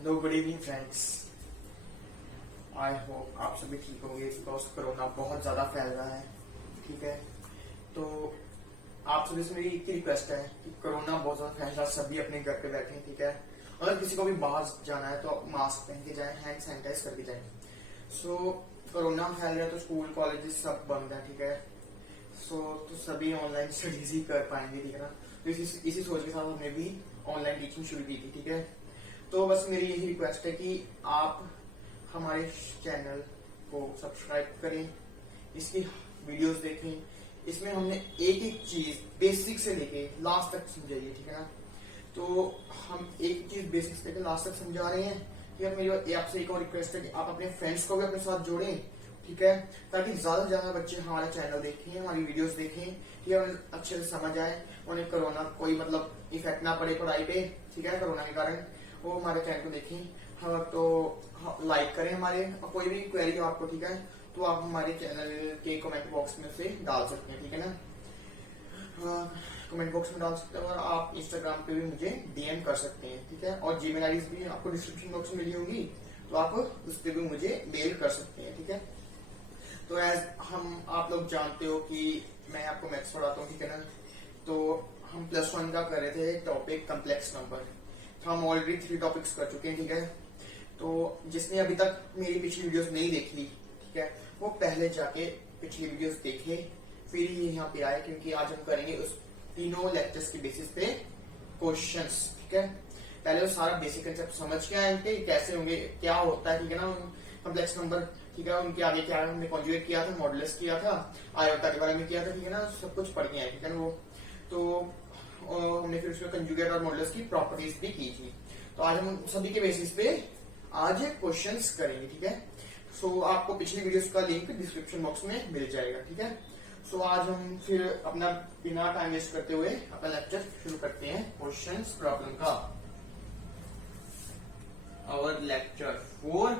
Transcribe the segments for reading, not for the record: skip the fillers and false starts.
Hello good evening friends. I hope आप सभी ठीक होंगे बिकॉज कोरोना बहुत ज्यादा फैल रहा है। ठीक है, तो आप सभी से मेरी एक ही रिक्वेस्ट है कि कोरोना बहुत ज्यादा फैल रहा है, सभी अपने घर पे बैठे हैं। ठीक है, अगर किसी को भी बाहर जाना है तो मास्क पहन के जाए, हैंड सैनिटाइज करके जाए। सो कोरोना फैल रहा है तो स्कूल कॉलेजेस सब बंद है। ठीक है, तो सभी ऑनलाइन स्टडीज ही कर पाएंगे। ठीक है ना, तो इसी सोच के साथ हमने भी ऑनलाइन टीचिंग शुरू की थी। ठीक है, तो बस मेरी यही रिक्वेस्ट है कि आप हमारे चैनल को सब्सक्राइब करें, इसकी वीडियोस देखें। इसमें हमने एक एक चीज बेसिक से लेके लास्ट तक समझाई है। ठीक है ना, तो हम एक चीज बेसिक से लेके लास्ट तक समझा रहे हैं। कि अब मेरी आपसे एक और रिक्वेस्ट है कि आप अपने फ्रेंड्स को भी अपने साथ जोड़ें। ठीक है, ताकि ज्यादा से ज्यादा बच्चे हमारा चैनल देखें, हमारी वीडियोस देखें, कि उन्हें अच्छे से समझ आए, उन्हें कोरोना कोई मतलब इफेक्ट ना पड़े पढ़ाई पे। ठीक है, कोरोना के कारण वो हमारे चैनल को देखें। हाँ, तो लाइक करें हमारे, कोई भी क्वेरी हो आपको। ठीक है, तो आप हमारे चैनल के कमेंट बॉक्स में से डाल सकते हैं। ठीक है ना, कमेंट बॉक्स में डाल सकते हैं, और आप इंस्टाग्राम पे भी मुझे डीएम कर सकते हैं। ठीक है, और जीमेल आईडी भी आपको डिस्क्रिप्शन बॉक्स में मिली होंगी, तो आप उस पर भी मुझे मेल कर सकते हैं। ठीक है, तो एज हम आप लोग जानते हो कि मैं आपको मैथ्स पढ़ाता हूँ। ठीक है ना, तो हम +1 का कर रहे थे टॉपिक कम्प्लेक्स नंबर। तो हम ऑलरेडी 3 टॉपिक्स कर चुके हैं। ठीक है, तो जिसने अभी तक मेरी पिछली वीडियोस नहीं देख ली, ठीक है, वो पहले जाके पिछली वीडियोस देखे, फिर ही यहाँ पे आए, क्योंकि आज हम करेंगे उस तीनों लेक्चर्स के बेसिस पे क्वेश्चंस। ठीक है, पहले वो सारा बेसिक कंसेप्ट समझ के आएंगे कैसे होंगे, क्या होता है। ठीक है ना, कम्प्लेक्स नंबर। ठीक है, उनके आगे क्या हमने कॉन्जुगेट किया था, मॉडुलस किया था, आयोटा के बारे में किया था। ठीक है ना, सब कुछ पढ़ के आए। ठीक है ना, वो तो हमने फिर उसमें कंजुगेट और मॉडुलस की प्रॉपर्टीज भी की थी। तो आज हम सभी के बेसिस पे आज क्वेश्चंस करेंगे। ठीक है, सो आपको पिछली वीडियोस का लिंक डिस्क्रिप्शन बॉक्स में मिल जाएगा। ठीक है, सो आज हम फिर अपना बिना टाइम वेस्ट करते हुए अपना लेक्चर शुरू करते हैं क्वेश्चंस प्रॉब्लम का। Our lecture 4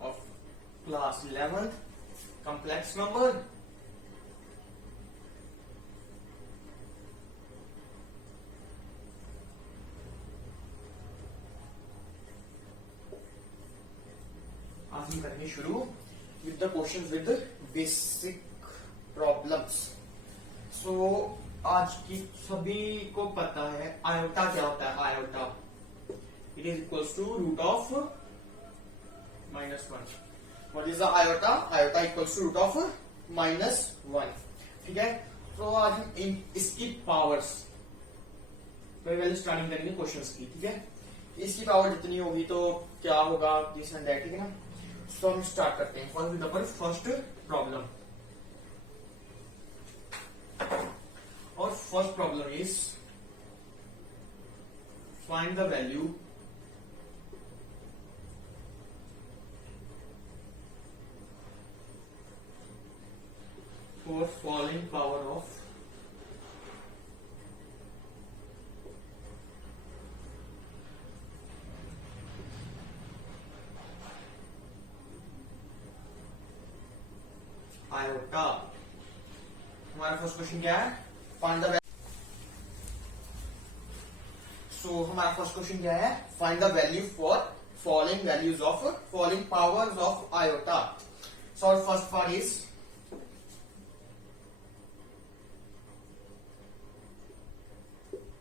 of class 11 complex number. आज हम करेंगे शुरू with the question with basic problems. So आज की सभी को पता है आयोटा क्या होता है। Iota it is equals to root of -1। What is the iota? Iota equals to root of -1। ठीक है, तो आज हम इसकी पावर्स पहले स्टार्टिंग करेंगे क्वेश्चंस की। ठीक है, इसकी पावर जितनी होगी तो क्या होगा दिस एंड दैट। ठीक है ना, सो हम स्टार्ट करते हैं फर्स्ट प्रॉब्लम। और first problem is find the value for following power of iota. हमारा फर्स्ट क्वेश्चन क्या है? फाइंड द सो हमारा फर्स्ट क्वेश्चन क्या है? Find the value for following values of following powers of iota. So our first part is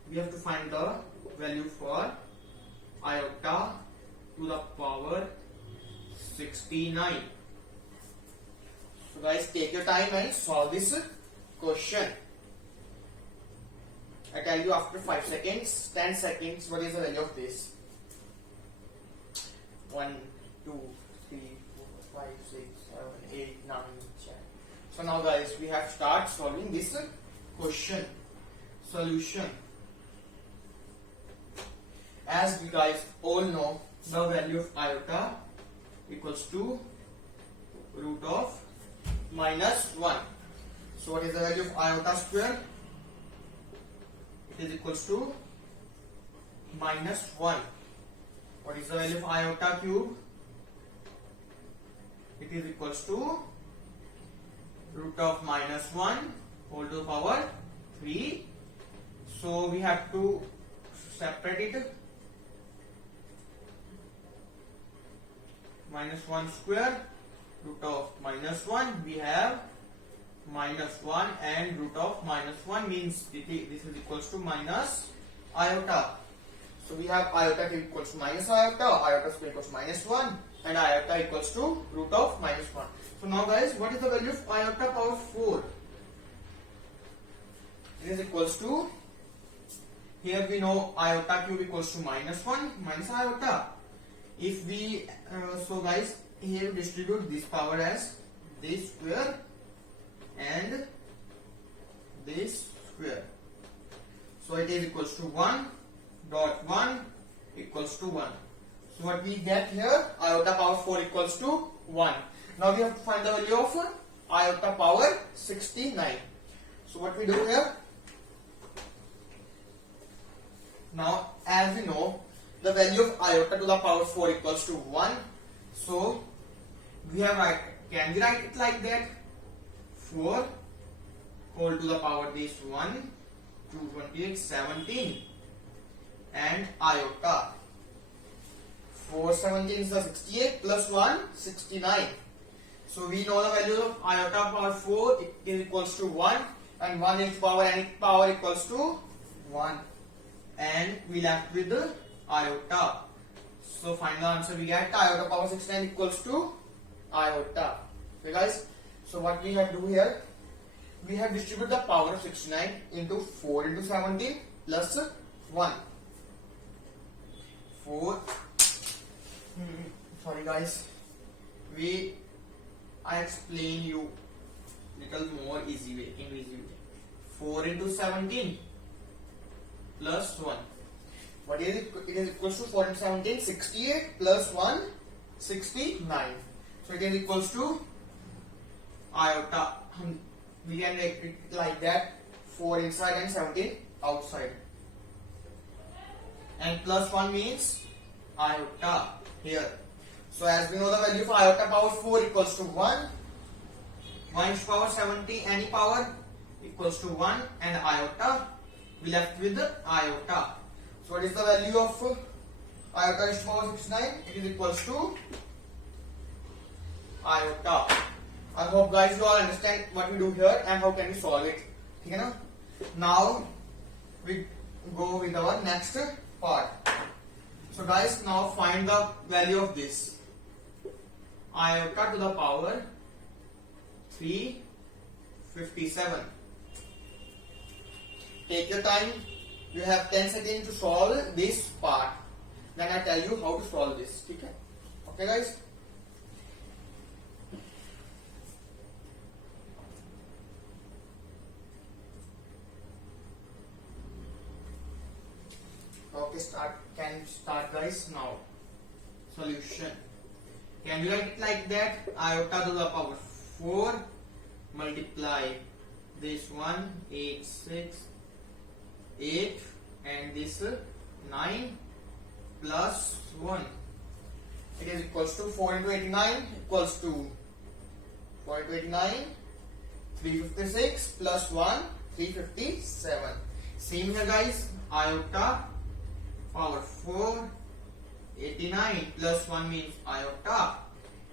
we have to find the value for iota to the power 69. So guys, take your time and solve this question. I tell you after 5 seconds, 10 seconds, what is the value of this? 1, 2, 3, 4, 5, 6, 7, 8, 9, 10. So now guys, we have start solving this question. Solution. As we guys all know, the value of iota equals to root of -1. So what is the value of iota square? It is equals to -1. What is the value of iota cube? It is equals to root of -1 whole to the power 3. So we have to separate it. Minus 1 square root of minus 1. We have minus 1 and root of minus 1 means this is equals to minus iota. So we have iota equals to minus iota, iota square equals to minus 1 and iota equals to root of minus 1. So now guys, what is the value of iota power 4? It is equals to, here we know iota cube equals to minus 1 minus iota. If we, so guys, here distribute this power as this square and this square. So it is equals to 1 dot 1 equals to 1. So what we get here, iota power 4 equals to 1. Now we have to find the value of iota power 69. So what we do here, now as we know the value of iota to the power 4 equals to 1. So we have, can we write it like that? 4 whole to the power this 1, 228, 17 and iota. 4 17 is the 68 plus 1 69. So we know the value of iota power 4 is equals to 1 and 1 into power any power equals to 1 and we left with the iota. So final answer we get iota power 69 equals to iota. Okay guys, so what we have to do here, we have distributed the power of 69 into 4 into 17 plus 1. 4 sorry guys, I explain you little more easy way, in easy way. 4 into 17 plus 1. What is it? It is equals to 4 into 17, 68 plus 1, 69. So it is equals to iota. We can make it like that, 4 inside and 17 outside. And plus 1 means iota here. So as we know the value of iota power 4 equals to 1. 1 to power 70 any power equals to 1 and iota. We left with the iota. So what is the value of iota raised to power 69? It is equals to iota. I hope guys you all understand what we do here and how can we solve it. Okay, na? Now we go with our next part. So guys, now find the value of this. Iota to the power 357. Take your time. You have 10 seconds to solve this part. Then I tell you how to solve this. Okay, okay guys. Okay, can start guys now. Solution. Can you write it like that? Iota to the power 4 multiply this 1, 8, 6, 8 and this 9 plus 1. It is equals to 4 into 89 equals to 4 into 89, 356 plus 1, 357. Same here guys, iota power 4, 89 plus 1 means iota.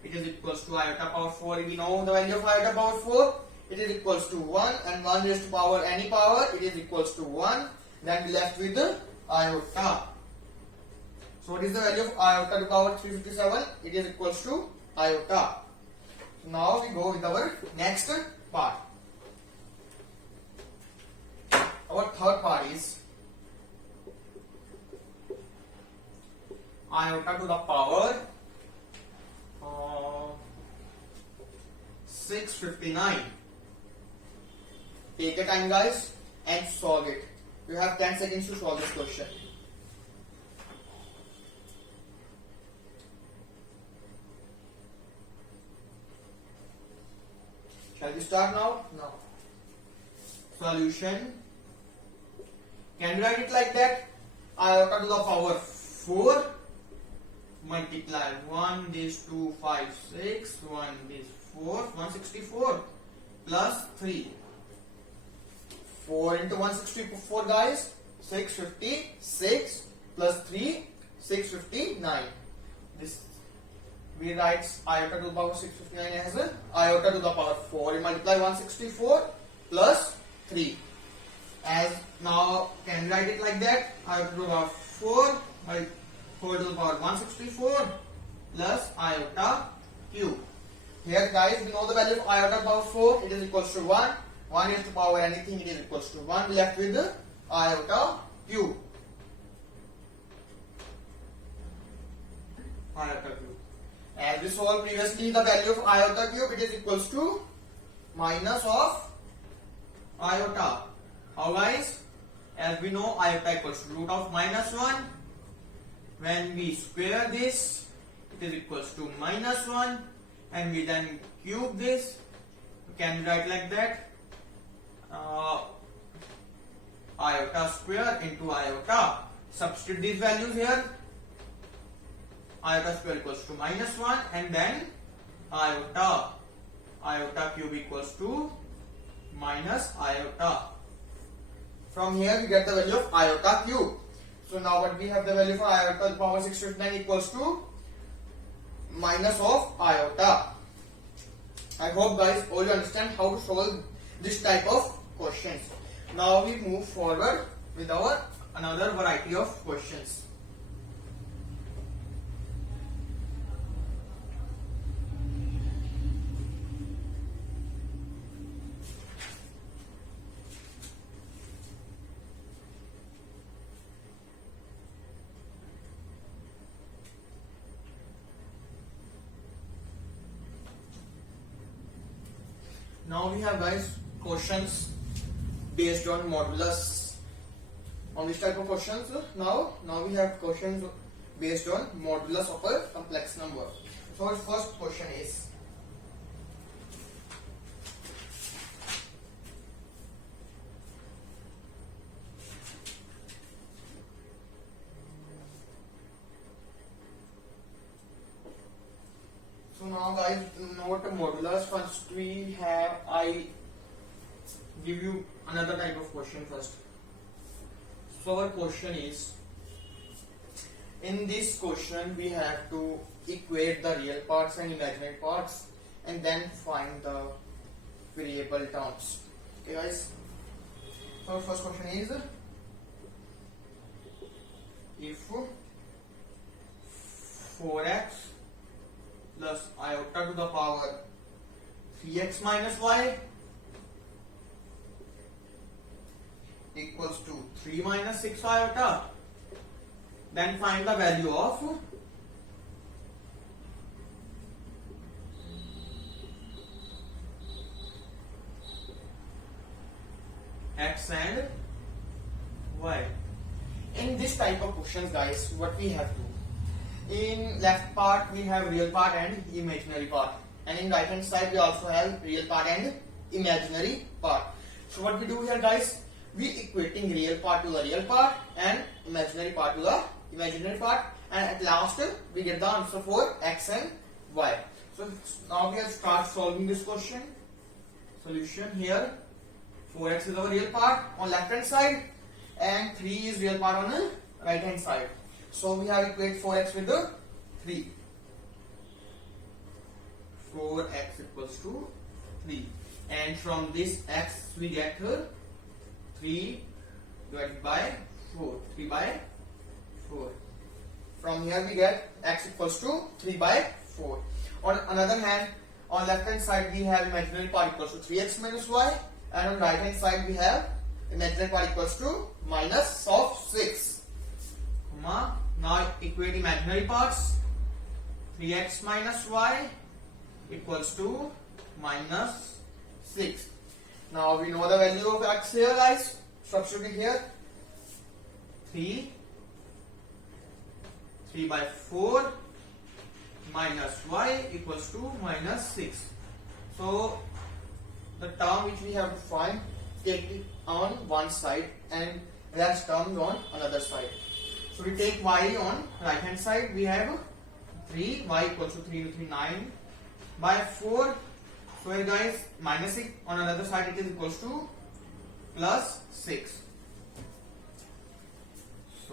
It is equals to iota power 4. We know the value of iota power 4. It is equals to 1 and 1 raised to power any power. It is equals to 1. Then we left with the iota. So what is the value of iota to power 357? It is equals to iota. So now we go with our next part. Our third part is iota to the power 659. Take your time guys and solve it. You have 10 seconds to solve this question. Shall we start now? No. Solution. Can you write it like that? Iota to the power 4 multiply 1 this 2 5 6 1 this 4 164 plus 3. 4 into 164 guys, 656 plus 3, 659. This we write iota to the power 659 as a iota to the power 4. We multiply 164 plus 3. As now, can we write it like that? Iota to the power 4 by 4 to the power 164 plus iota cube. Here guys, we know the value of iota power 4, it is equals to 1. 1 is to power anything, it is equals to 1. We left with the iota cube. Iota cube. As we solved previously the value of iota cube, it is equals to minus of iota. How guys? As we know, iota equals to root of minus 1. When we square this, it is equals to minus 1. And we then cube this. We can write like that. Iota square into iota. Substitute these values here. Iota square equals to minus 1 and then iota. Iota cube equals to minus iota. From here we get the value of iota cube. So now what we have the value for iota to the power 659 equals to minus of iota. I hope guys all you understand how to solve this type of questions. Now we move forward with our another variety of questions. Now we have guys questions based on modulus. On this type of questions, now we have questions based on modulus of a complex number. So our first question is, so now guys, note modulus. First we have, I give you another type of question first. So our question is, in this question we have to equate the real parts and imaginary parts and then find the variable terms. Okay guys, so our first question is, if 4x plus iota to the power 3x minus y equals to 3 minus 6 iota, then find the value of x and y. In this type of questions guys, what we have to, in left part we have real part and imaginary part, and in right hand side we also have real part and imaginary part. So what we do here guys, we equating real part to the real part and imaginary part to the imaginary part, and at last we get the answer for x and y. So now we have start solving this question. Solution here, 4x is our real part on left hand side and 3 is real part on the right hand side. So we have equate 4x with the 3. 4x equals to 3, and from this x we get 3 divided by 4. 3 by 4. From here we get x equals to 3 by 4. On another hand, on left hand side we have imaginary part equals to 3x minus y, and on right hand side we have imaginary part equals to minus of 6. Now equate imaginary parts. 3x minus y equals to minus 6. Now we know the value of x here guys. Substitute here. 3 by 4 minus y equals to minus 6. So the term which we have to find, take it on one side and rest terms on another side. So we take y on right hand side, we have 3, y equals to 3 into 3, 9 by 4. So here guys, minus 6 on another side it is equals to plus 6.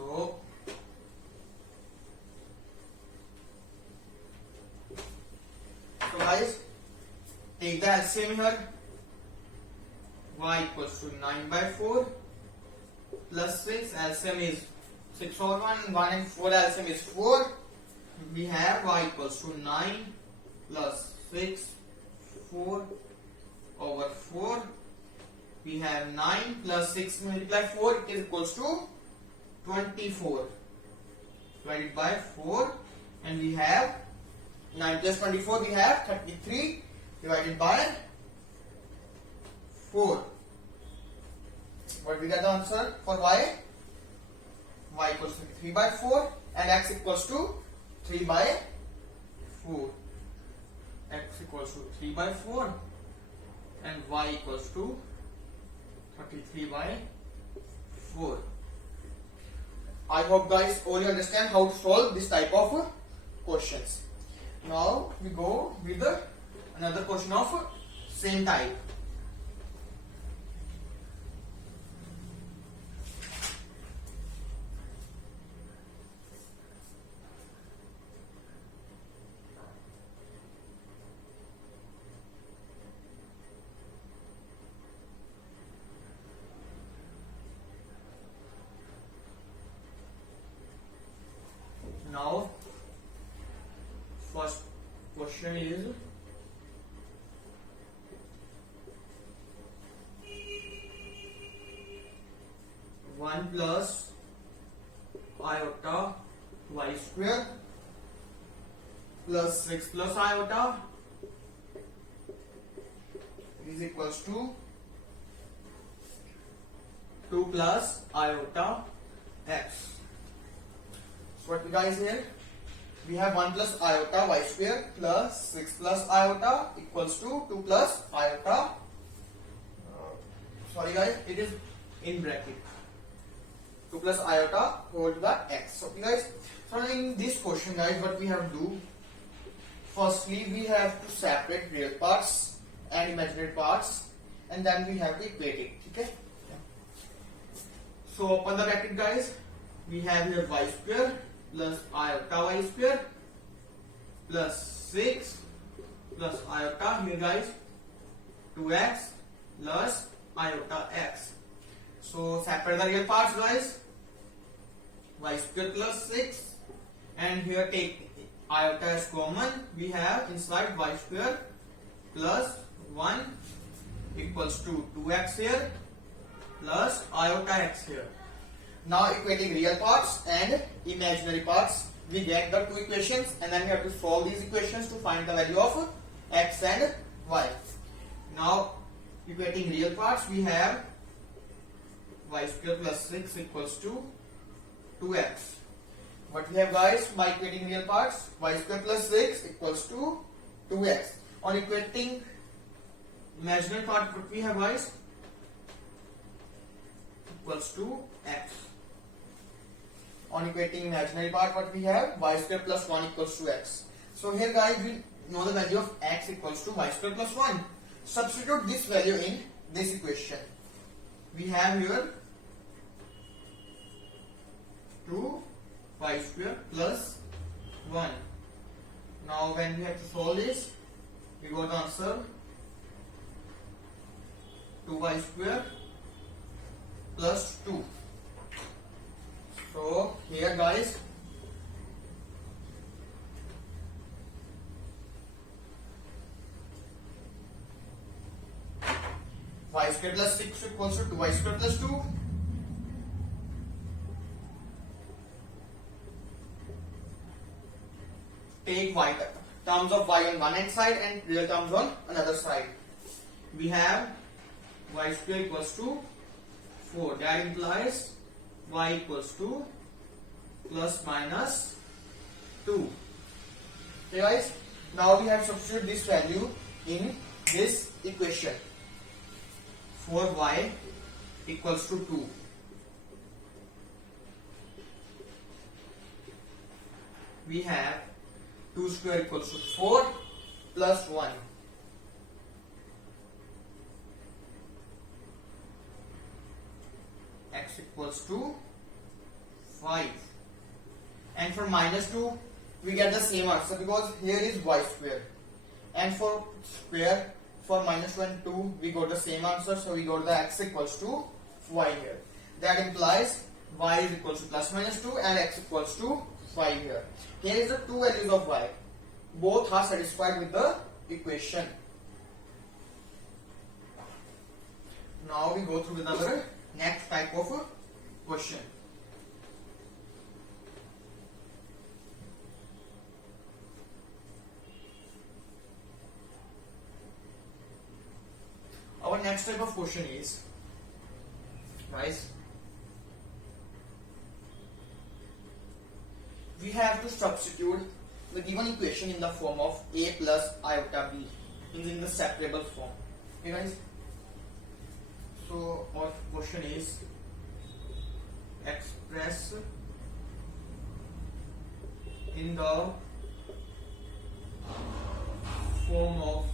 So guys, take the LCM here. Y equals to 9 by 4 plus 6. LCM is 6 over 1. 1 and 4 LCM is 4. We have y equals to 9 plus 6, 4 over 4. We have 9 plus 6 multiplied 4, it is equals to 24 divided by 4, and we have 9 plus 24, we have 33 divided by 4. What we get the answer for y? Y equals to 3 by 4 and x equals to 3 by 4. X equals to 3 by 4 and y equals to 33 by 4. I hope guys all you understand how to solve this type of questions. Now we go with another question of same type. Now, first question is one plus iota y square plus 6 plus iota is equals to 2 plus iota x. So what we guys here? We have 1 plus iota y square plus 6 plus iota equals to 2 plus iota. Sorry guys, it is in bracket. 2 plus iota whole to the x. So guys, so in this question guys, what we have to do? Firstly, we have to separate real parts and imaginary parts, and then we have to equate it. Okay. So open the bracket guys. We have here y square plus iota y square plus 6 plus iota here guys 2x plus iota x. So separate the real parts guys. Y square plus 6 and here take iota as common. We have inside y square plus 1 equals to 2x here plus iota x here. Now equating real parts and imaginary parts, we get the two equations and then we have to solve these equations to find the value of x and y. Now equating real parts, we have y square plus 6 equals to 2x. What we have guys by equating real parts? Y square plus 6 equals to 2x. On equating imaginary part, what we have guys? Equals to x. On equating imaginary part, what we have? Y square plus 1 equals to x. So here guys, we know the value of x equals to y square plus 1. Substitute this value in this equation. We have here 2 y square plus 1. Now when we have to solve this, we got the answer 2y square plus 2. So here guys, y square plus 6 equals to 2y square plus 2. Take y terms of y on one hand side and real terms on another side. We have y square equals to 4. That implies y equals to plus minus 2. Okay guys, now we have substituted this value in this equation. 4y equals to 2. We have 2 square equals to 4 plus 1. X equals to 5. And for minus 2, we get the same answer because here is y square. And for square, for minus 2 and 2, we got the same answer. So we got the x equals to y here. That implies y is equals to plus minus 2 and x equals to 5 here. Here is the two values of y. Both are satisfied with the equation. Now we go through with our next type of question. Our next type of question is, guys, we have to substitute the given equation in the form of a plus iota b in the separable form. Okay, guys. So our question is express in the form of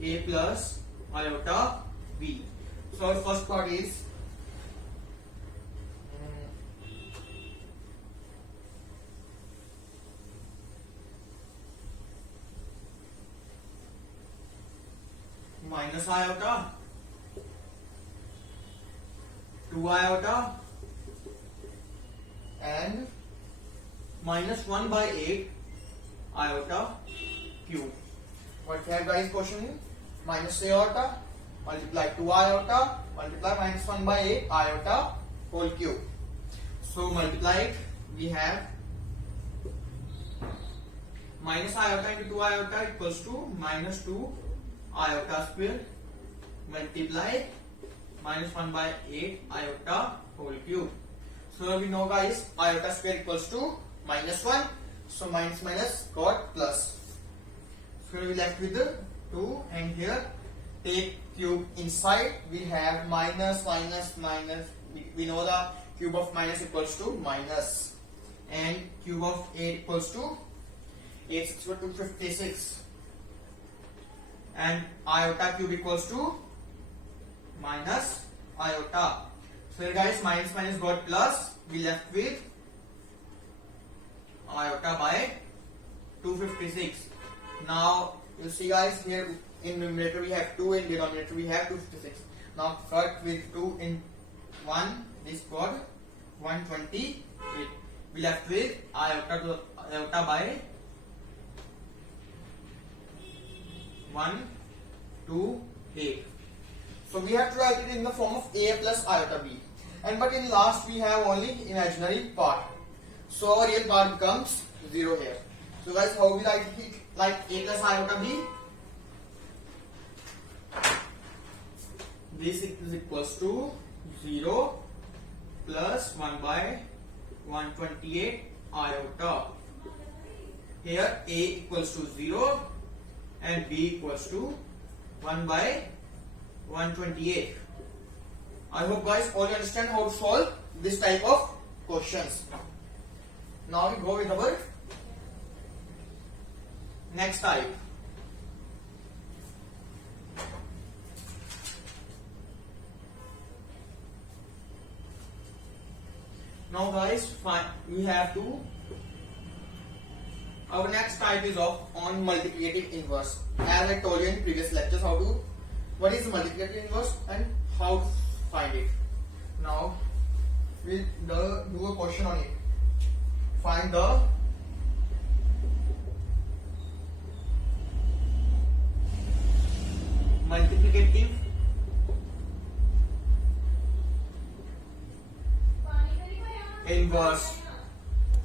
a plus iota b. So our first part is minus iota, 2 iota and minus 1 by 8 iota cube. What we have, guys, question? Minus iota multiply 2 iota multiply minus 1 by 8 iota whole cube. So multiply it, we have minus iota into 2 iota equals to minus 2 iota square multiply minus 1 by 8 iota whole cube. So we know, guys, iota square equals to minus 1. So minus minus got plus. So we left with the 2, and here take cube inside. We have minus minus minus. We know the cube of minus equals to minus, and cube of 8 equals to 8 6 to 256. And iota cube equals to minus iota. So here, guys, minus minus got plus. We left with iota by 256. Now you see, guys, here in numerator we have 2, in denominator we have 256. Now cut with 2 in 1. This got 128. We left with iota by 1 2 8. So we have to write it in the form of a plus iota b, and but in last we have only imaginary part, so our real part becomes 0 here. So guys, how we write it like a plus iota b? This is equals to 0 plus 1 by 128 iota. Here a equals to 0 and b equals to 1 by 128. I hope, guys, all you understand how to solve this type of questions. Now we go with our next type. Now, guys, we have to. Our next type is of on multiplicative inverse. As I told you in previous lectures, what is multiplicative inverse and how to find it. Now we'll do a question on it. Find the multiplicative inverse.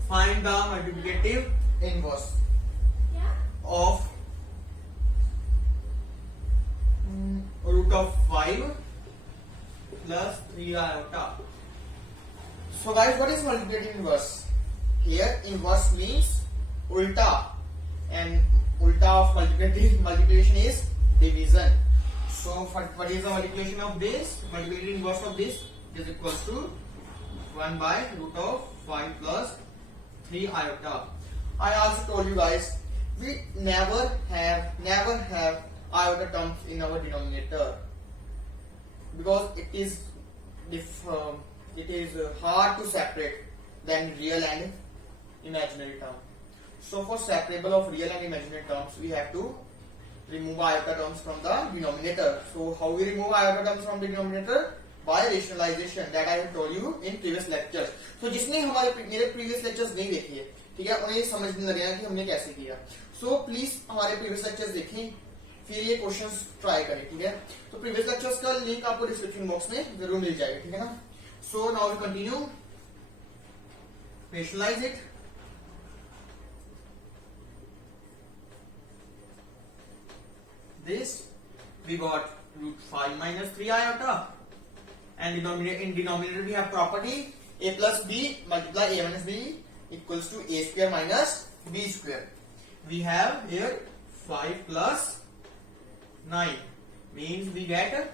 Find the multiplicative inverse of root of 5 plus 3 iota. So guys, what is multiplicative inverse? Here inverse means ulta, and ulta of multiplication is division. So what is the multiplication of this? Multiplicative inverse of this is equals to 1 by root of 5 plus 3 iota. I also told you, guys, we never have iota terms in our denominator because it is it is hard to separate than real and imaginary term. So for separable of real and imaginary terms, we have to remove iota terms from the denominator. So how we remove iota terms from the denominator? By rationalization that I have told you in previous lectures. So जिसने हमारे मेरे previous lectures नहीं देखे है, ठीक है, उन्हें समझने लगेगा कि हमने कैसे किया. So please हमारे previous lectures देखें, फिर ये क्वेश्चंस ट्राई करें, ठीक है. तो प्रीवियस लेक्चर्स का लिंक आपको डिस्क्रिप्शन बॉक्स में जरूर मिल जाएगा, ठीक है ना. So now we continue. Rationalize it. This we got root 5 minus 3 iota, and in denominator we have property a plus b multiply a minus b equals to a square minus b square. We have here 5 plus 9 means we get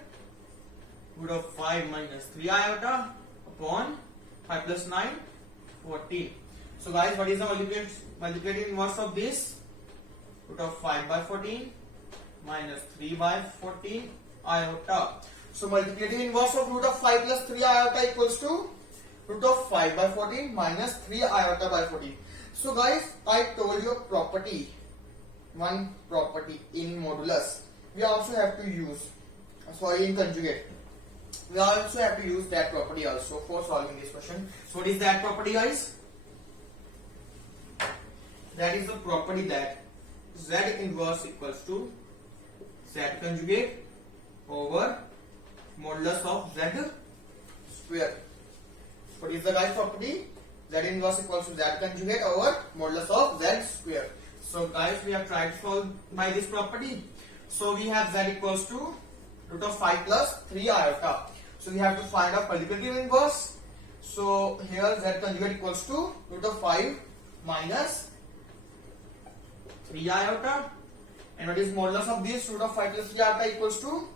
root of 5 minus 3 iota upon 5 plus 9 14. So guys, what is the multiplicative inverse of this? Root of 5 by 14 minus 3 by 14 iota. So multiplicative inverse of root of 5 plus 3 iota equals to root of 5 by 14 minus 3 iota by 14. So guys, I told you a property, one property in modulus. We also have to use, in conjugate. We also have to use that property also for solving this question. So what is that property, guys? That is the property that Z inverse equals to Z conjugate over modulus of Z square. What is the right property? Z inverse equals to Z conjugate over modulus of Z square. So guys, we have tried to solve by this property. So we have Z equals to root of 5 plus 3 iota. So we have to find out multiplicative inverse. So here Z conjugate equals to root of 5 minus 3 iota. And what is modulus of this? Root of 5 plus 3 iota equals to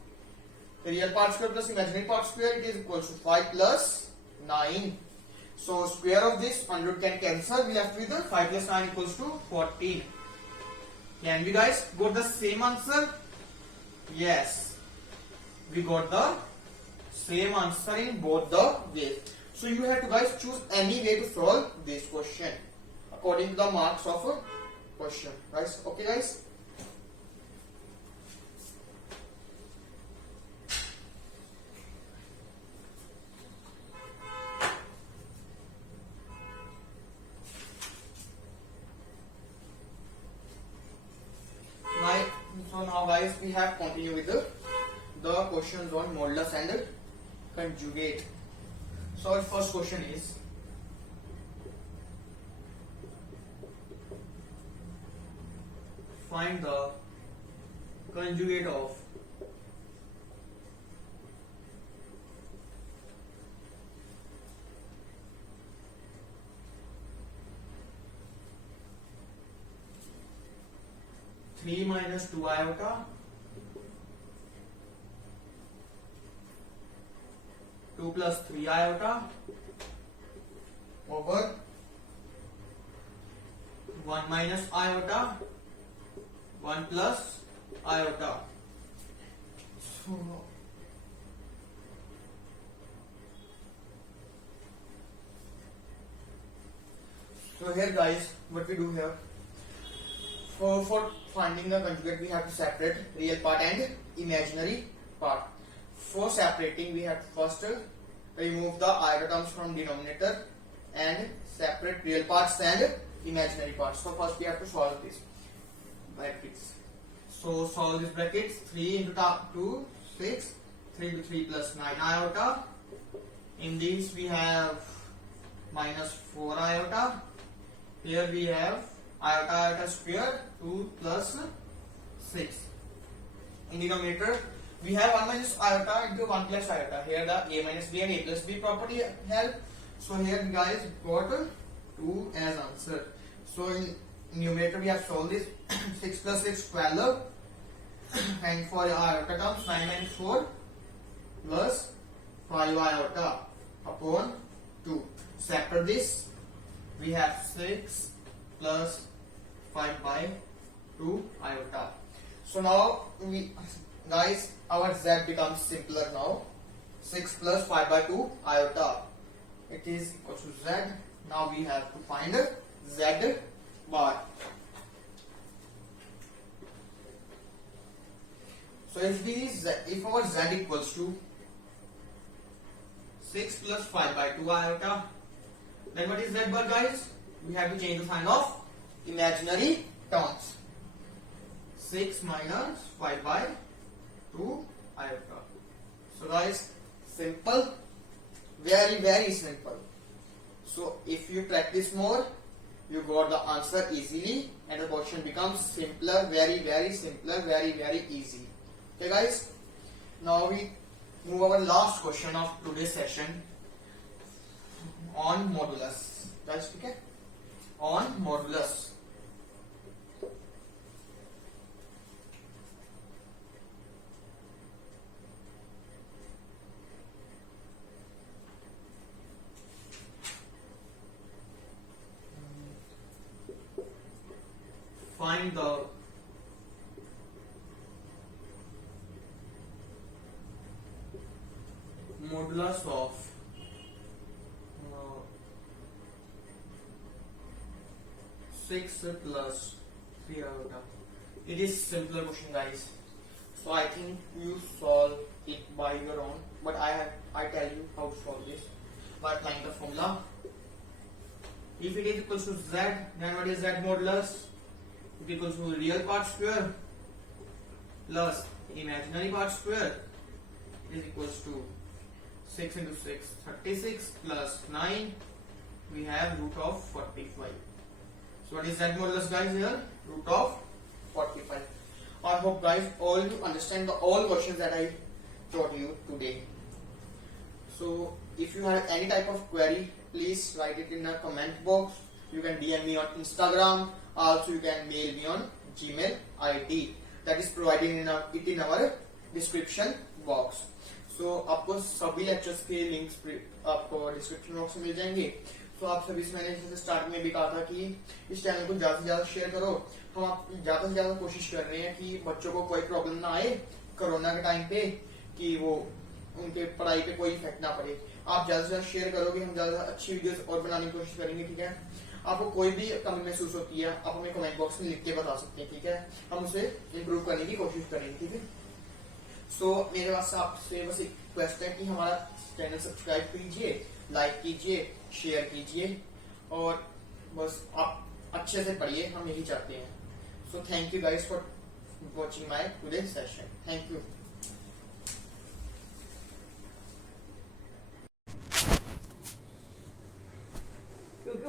the real part square plus imaginary part square. It is equals to 5 plus 9. So square of this 100 can cancel. We left with the 5 plus 9 equals to 14. Can we guys got the same answer? Yes, we got the same answer in both the ways. So you have to guys choose any way to solve this question according to the marks of a question. Guys, okay guys. So now guys, we have continued with the questions on modulus and conjugate. So our first question is, find the conjugate of three minus 2 iota two plus 3 iota over 1 minus iota 1 plus iota. So here guys, what we do here, for finding the conjugate, we have to separate real part and imaginary part. For separating, we have to first remove the iota terms from denominator and separate real parts and imaginary parts. So first we have to solve this brackets. So solve this brackets. 3 into 2, 6. 3 to 3 plus 9 iota. In this we have minus 4 iota. Here we have iota square 2 plus 6. In denominator we have 1 minus iota into 1 plus iota. Here the a minus b and a plus b property help. So here guys got 2 as answer. So in numerator we have solved this. 6 plus 6 12, and for iota terms 9 minus 4 plus 5 iota upon 2. Separate this, we have 6 plus 5 by 2 iota. So now we guys, our z becomes simpler now. 6 plus 5 by 2 iota. it is equal to z. Now we have to find z bar. So if our z equals to 6 plus 5 by 2 iota, then what is z bar, guys? We have to change the sign of imaginary terms. 6 minus 5 by 2 iota. So guys, simple, very simple. So if you practice more, you got the answer easily and the question becomes simpler, very simpler, very easy. Okay guys, now we move our last question of today's session on modulus. Guys, okay? On modulus. Find the modulus of uh, 6 plus 3 iota. It is simpler question, guys. So I think you solve it by your own, but I tell you how to solve this by applying the formula. If it is equals to z, then what is z modulus? It equals to real part square plus imaginary part square is equals to 6 into 6, 36 plus 9, we have root of 45. So what is z modulus, guys, here? Root of 45. I hope guys all you understand all questions that I taught you today. So if you have any type of query, please write it in the comment box. You can DM me on Instagram. Also you can mail me on Gmail ID that is provided in our description box. So आपको सभी lectures के links आपको description box में मिल जाएंगे. तो आप सभी से मैंने जैसे स्टार्ट में भी कहा था कि इस चैनल को ज्यादा से ज्यादा शेयर करो. हम आप ज्यादा से ज्यादा कोशिश कर रहे हैं कि बच्चों को कोई प्रॉब्लम ना आए कोरोना के टाइम पे, कि वो उनके पढ़ाई पे कोई इफेक्ट ना पड़े. आप ज्यादा से ज्यादा शेयर करोगे, हम ज्यादा अच्छी वीडियोस और बनाने की कोशिश करेंगे. ठीक है, आपको कोई भी कमी महसूस होती है आप हमें कमेंट बॉक्स में लिख के बता सकते हैं. ठीक है, हम उसे इम्प्रूव करने की कोशिश करेंगे. ठीक है, सो मेरे पास आपसे बस एक रिक्वेस्ट है कि हमारा चैनल सब्सक्राइब कीजिए, लाइक कीजिए, शेयर कीजिए और बस आप अच्छे से पढ़िए, हम यही चाहते हैं. So thank you guys for watching my today session. Thank you. क्योंकि